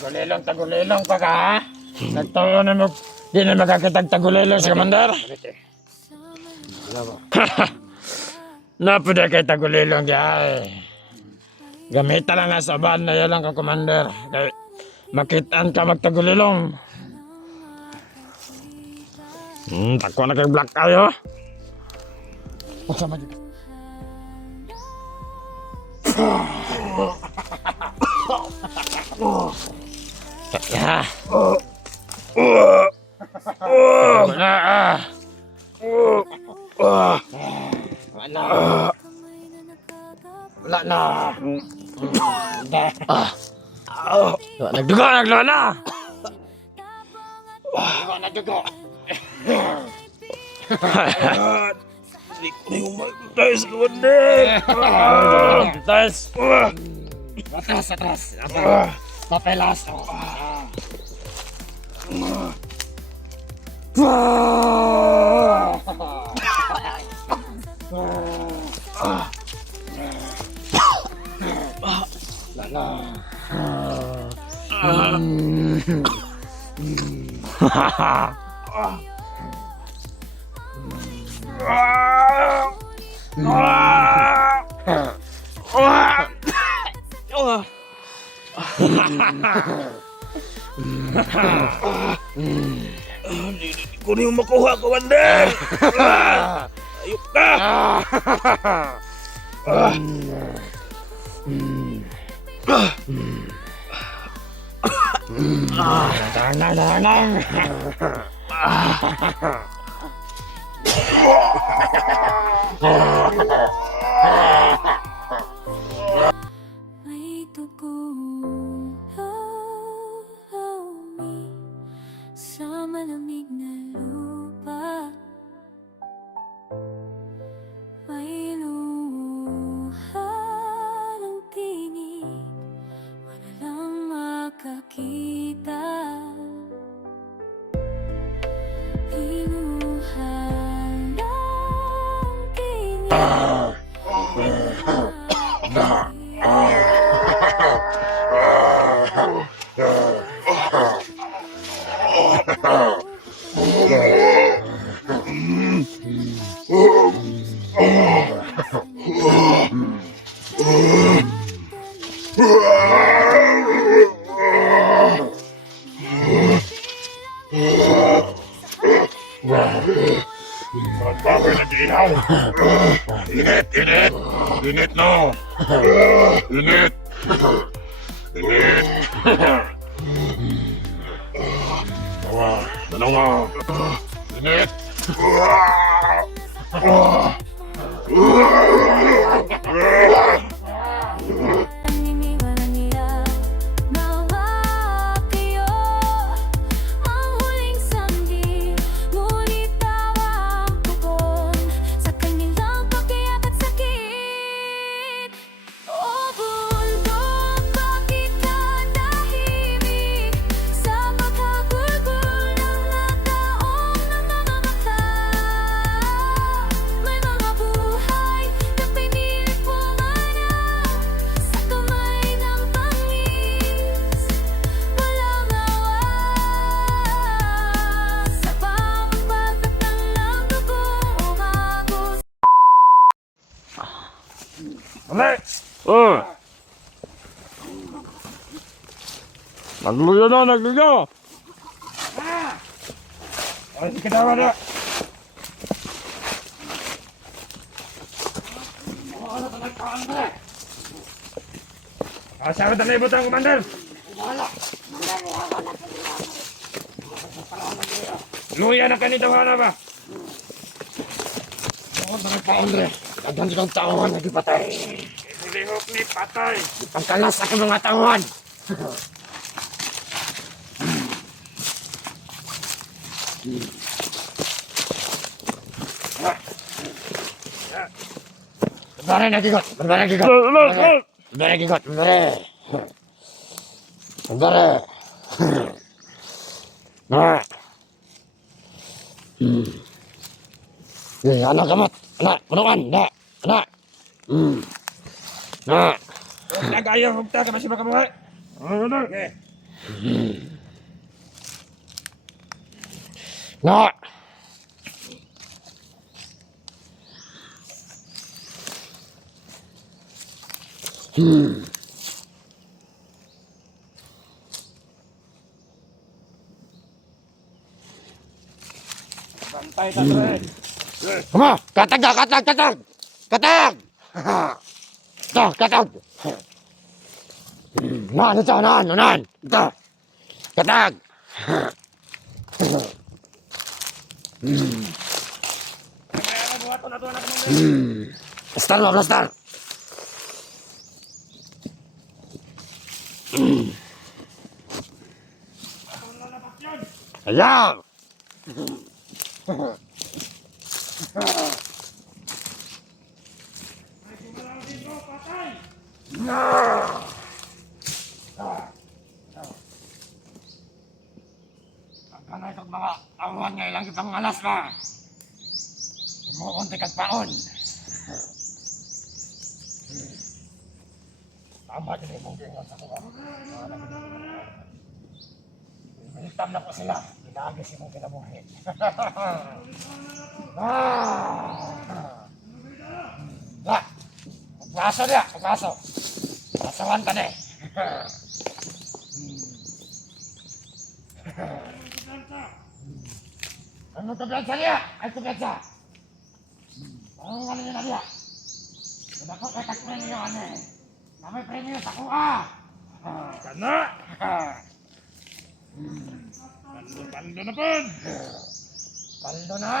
Tagulilong pa ka, ha? Nagtaon na mo, di na makakitag-tagulilong si Commander. Napuna kay tagulilong di ay. Gamitan lang na sa ban na yan lang ka, Commander. Kay makitaan ka magtagulilong. Takwa na kay Black Eye, oh. Sama dito. Ya. Wala na. Nagdugo na. Nagdugo. Guys, Commander! Guys! Atras! Papelas! Hindi ko na yung makuha, Commander! Ayok ka! May dugo sa malamig na lupa. May luha ng tinig, wala lang makakita. Liluha ng tinig. Bakit nag-ihaw? Init, no! Init! Dalawa! Init! Naniniwala nila mawapio ang huling sandi, ngunit tawa ang tugon sa kanilang pagkayak at sakit. O bundok, bakit ka tahimik sa pagkagulgul ng nataong namamangha? May mga buhay na pinilit pumanap sa kamay ng bangis, walang awa sa pamamagat ng dugo umagos. Nagluyo na! Ay, di ka dawa na! Saan ka na ibutang, Commander? Luya na kanito na ba? Oo, Andre. Dagan silang taon na di patay. Ihulihok ni patay. Ipangkalas ako mga taon. Berbara nagigot. Nah. Anak kamat, anak, penuhan, anak. Nah. Nagayo, hugta ka masih baka mga. Oke. Na! Bantay ka, Dre. Kuma! Katag na! Katag! Katag! Katag! Ito! Katag! Nan! Ito! Nan! Nan! Ito! Katag! Kaya buhat na doon ako ng Plastar mo! Plastar! Ayaw! Pagkanay kong mga awan ngayon lang ipang alas na. Umuunti kag paon. Tama din yung mong gingon sa kuha. Balitam na po sila. Ginaagis yung mong kinabuhi. Pagpaso niya, pagpaso. Pasawan ka na eh. Ano kumpiyansa niya? Ay kumpiyansa. Ang ano niya na niya? Kadako kay tagpremyo ano eh. Na may premyo sa kuha. Kana! Pando na po! Paldo na!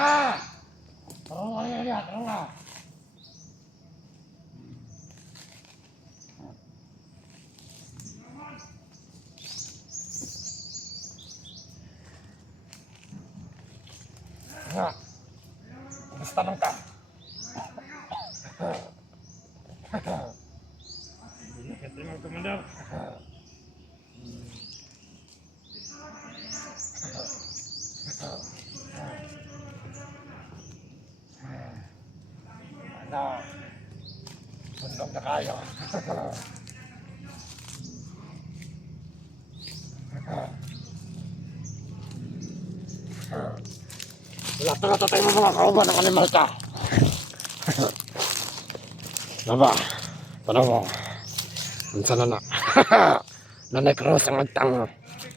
Tarong ano niya niya, tarong na. Nga. Gusto nang ka. Ito yung komandar. Ano? Bundok na kayo. Wala talaga tayo mga kauban ng animal ka. Naba, paano mo? Unsa na na? Nanay cross ang agtang.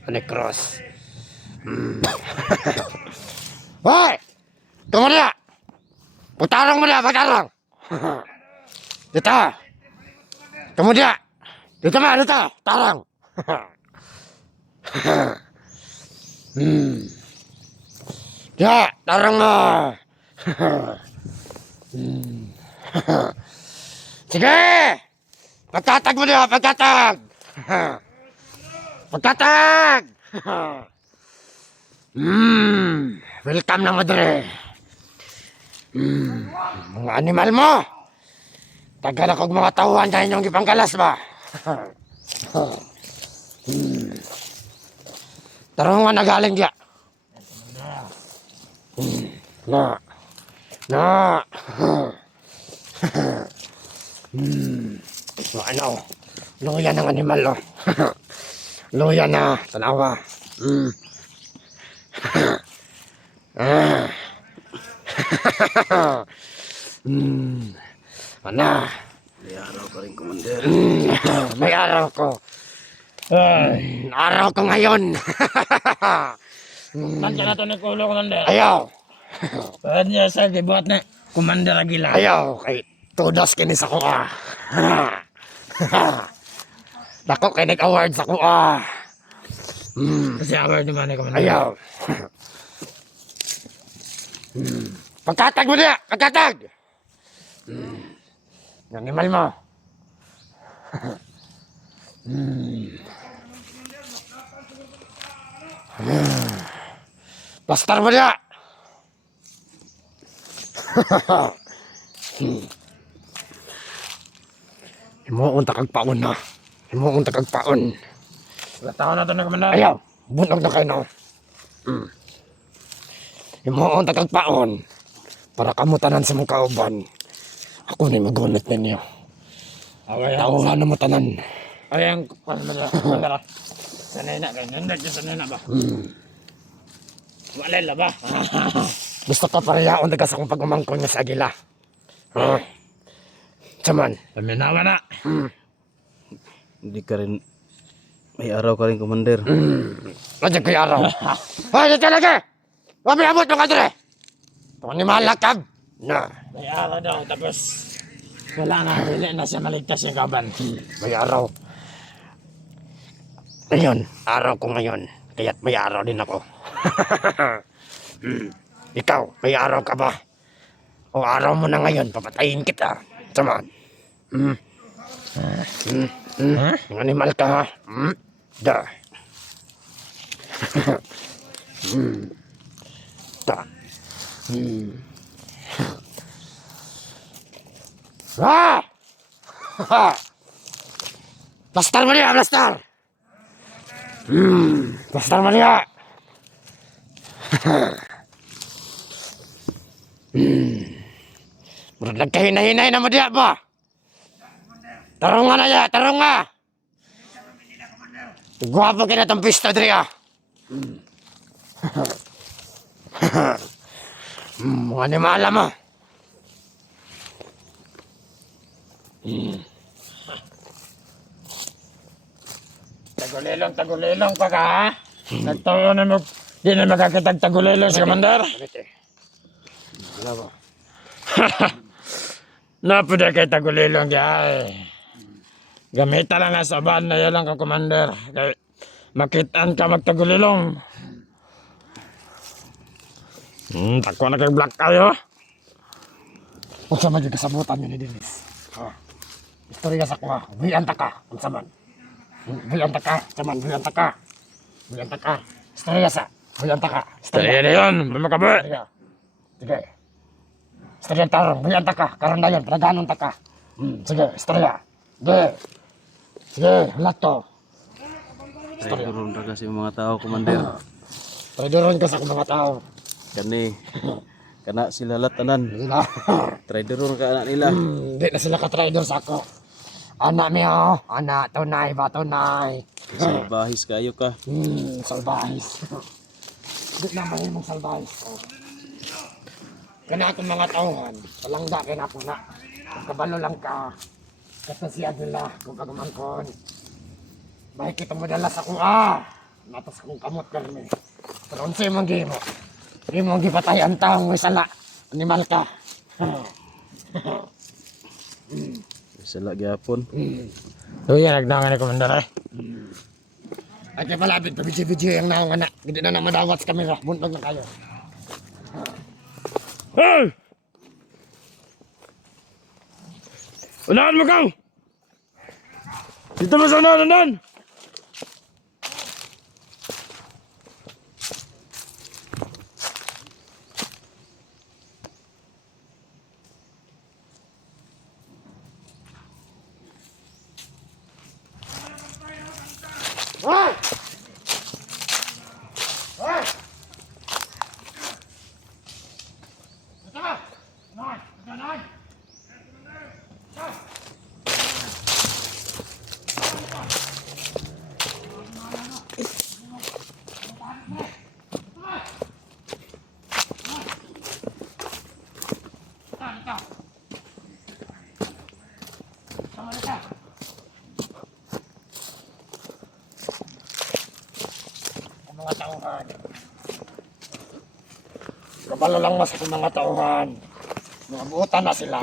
Nanay cross. Hoy! Tunggu dia! Putarang mo dia, putarang! Dito! Tunggu dia! Dito ba, dito! Tarang! Ya, tarang mo! Sige! Pagkatag mo dia, pagkatag! Pagkatag! Welcome na madre. Mga animal mo. Tagal akong mga tauhan dahil yung ipangkalas ba? Tarong nga nagaling diya. Na. Na. Ano? Luya ng animal, oh. Luya na. Tanawa. Ano? May araw pa rin, komandar. May araw ko. Ay! Araw ko ngayon. Nandiyan na ito ng kulo, komandar. Ayaw. Pwede niya sa gibuhat na Komandar Aguila. Ayaw. Kay tudos kini sa kuha. Dako kay nag-award sa kuha. Kasi award naman ni komandar. Ayaw. Pagkatag mo niya! Pagkatag! Animal mo. Pastar mo niya! Himuon takagpaon na. Himuon takagpaon. Taon na ito ng komandar. Ayaw! Bunog na kayo na. Himuon takagpaon. Para kamutanan sa mong kauban. Ako na magunit ninyo. Away ang Tauhan na mo tanan. komandar. Sanay na kayo. Nandang ka sanay na ba? Walay la ba? Gusto ko parehaon na sa kong pagmamangkon nga sa agila. Saman. Paminawa na. Hindi ka rin, may araw ka rin, Commander. Radya ko'y araw. Ay, dito lagi! Wabi abot mga dire! Ito ni malakab! Na, May araw daw. Tapos wala na. Wala na siya maligtas yung kaban. may araw. Ngayon, araw ko ngayon. Kaya't may araw din ako. Ikaw, may araw ka ba? O araw mo na ngayon, papatayin kita. Saman. Yung animal ka ha? Da. Da. Ah! Blastar mo niya, blastar! Blastar mo niya! Murag nagkahinay-hinay na mo diya ba? Tarong nga na ya, tarong nga! Gwapo ka na itong pista diya. Mga animala mo. Tagulilong pa ka ha? Nagtawa na mo. Di na makakitag tagulilong si Commander. Wala ba? Napuda kay tagulilong di ay. Gamita lang na sa van na yan lang ka Commander. Kay makitaan ka magtagulilong. Takwa na kay black kayo. Kung sa mga kasabutan yun ni Dennis. Istorya sa kuha. Buyanta ka. Kung sa man. Buyanta ka. Saman, buyanta ka. Buyanta ka. Istorya sa. Buyanta ka. Taya na yun. Mamakabe. Istorya. Sige. Istorya tarong. Buyanta ka. Karandayan. Pinaganon ta ka. Sige. Istorya. Sige. Sige. Lato. Traidoron ra kasi yung mga tao, Commander. Traidoron ka sa mga tao. Kani, kana sila latanan. Sila. Traidoron ka anak nila. Hindi na sila ka-traidor sa ako. Anak miyo. Anak. Tunay ba? Tunay. Salbahis kayo ka. Salbahis. Hindi naman yung mong salbahis ko. Kana akong mga tauhan, walang da kaya ako na. Kabalo lang ka. Kasasiya nila kung kagumangkon. Bahay kita mo dala sa kuha. Natas kong kamot ka rin eh. Pero unsay mong gimo. Gimo ang gipatay ang taong may sala. Animal ka. Sala gyapon. So yan, nagdangan ni Commander eh. Ay kaya palabit pa bidyo-bidyo yung naong anak. Hindi na madawat sa kamera. Buntog na kayo. Hey! Unahan mo kang! Dito mo sa unahan! Hoy! Hoy! Ito ka! Noy! Ito, Noy! Mga tauhan. Kabalo lang mas sa mga tauhan. Mga buutan na sila.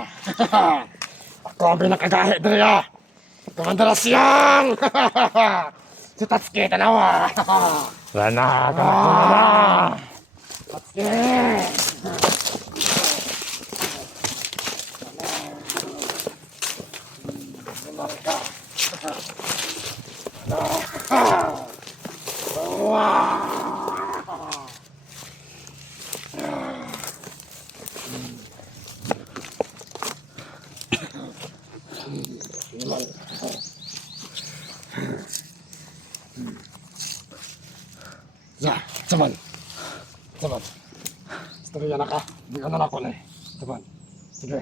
Ako ang pinakagahi dito. Commander Asyang! Si Tatsuki, tanawa! Sana ka na! Tatsuki! Marka! Ya, cuman. Istorya na ka. Hindi ka na ako na eh. Cuman. Sige.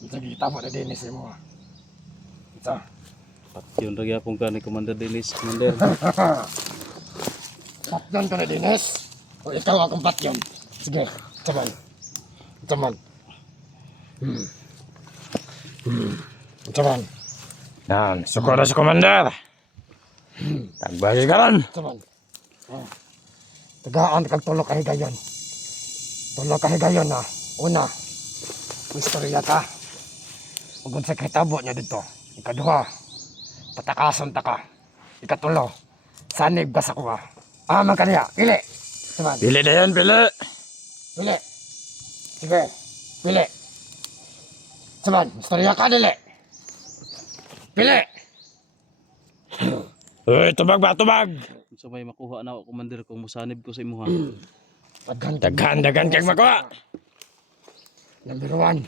Sige, kita mo na din si mo. Isa. Patyon ra gyapon ka ni Commander Dennis, Commander. Patyon ka na, Dennis. O ikaw akong patyon. Sige, taman. Taman. Taman. Yan, sukura si Commander. Tagbagi ka ron. Taman. Oh. Tagaan kag tulo ka higayon. Tulo ka higayon na. Una, istorya ka. Ugod sa kitabo niya dito. Ikaduha, patakason ta ka. Ikatulo, sanib ka sa kuha. Man ka niya, pili. Taman. Pili na yan, pili. Pili. Sige, pili. Saman, istorya ka, dili. Pili. Uy, tubag ba, tubag. Unsa may makuha na ako, Commander, kung musanib ko sa imuha. Daghan kag makuha. Number 1,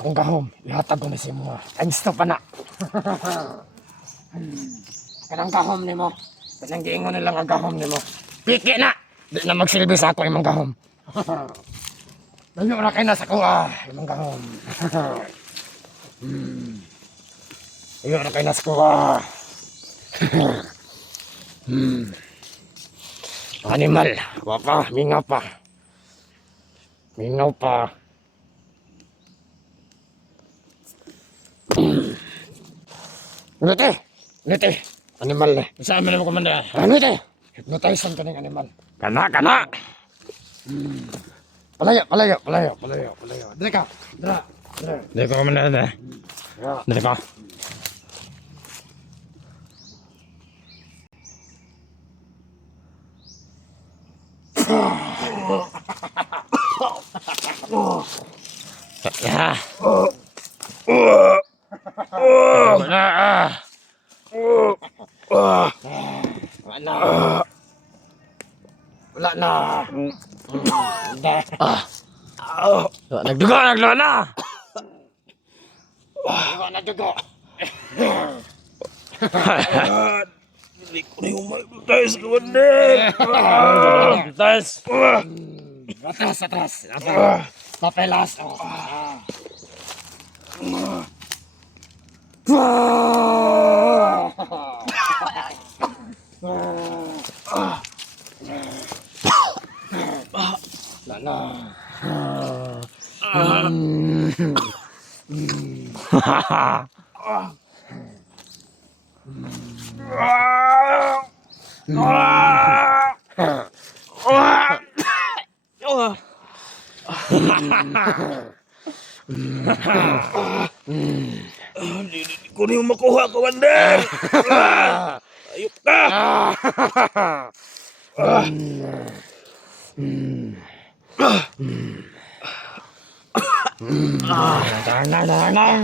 akong gahom, ihatag ko na si mo. Thanks to pa na. Kanang gahom ni mo. Kanang giingon nilang ang gahom ni mo. Piki na! Di na magsilbi sa ako imong gahom. Layo na kayo na sa kuha, imong gahom. Layo na kayo na sa kuha. Animal, wapa, mingaw pa. Mingaw pa. Ngiti, ngiti, animal na. Saan mo naman, Commander? Ngiti, hypnotize ka ng animal. Kana, kana. Palayo, palayo, palayo, palayo, palayo. Dali ka, dala, dala. Dali ko, Commander. Dali. Dali ko. Ya. Wala na. Wala na. Nagdugo na. Dugo na dugo. Dili ko na yung mag-baptize, Commander. Tes. Atas, atas, atas. Papelas. Wala na. Dili ko na yung makuha, Commander. Ayop ka. Tanang.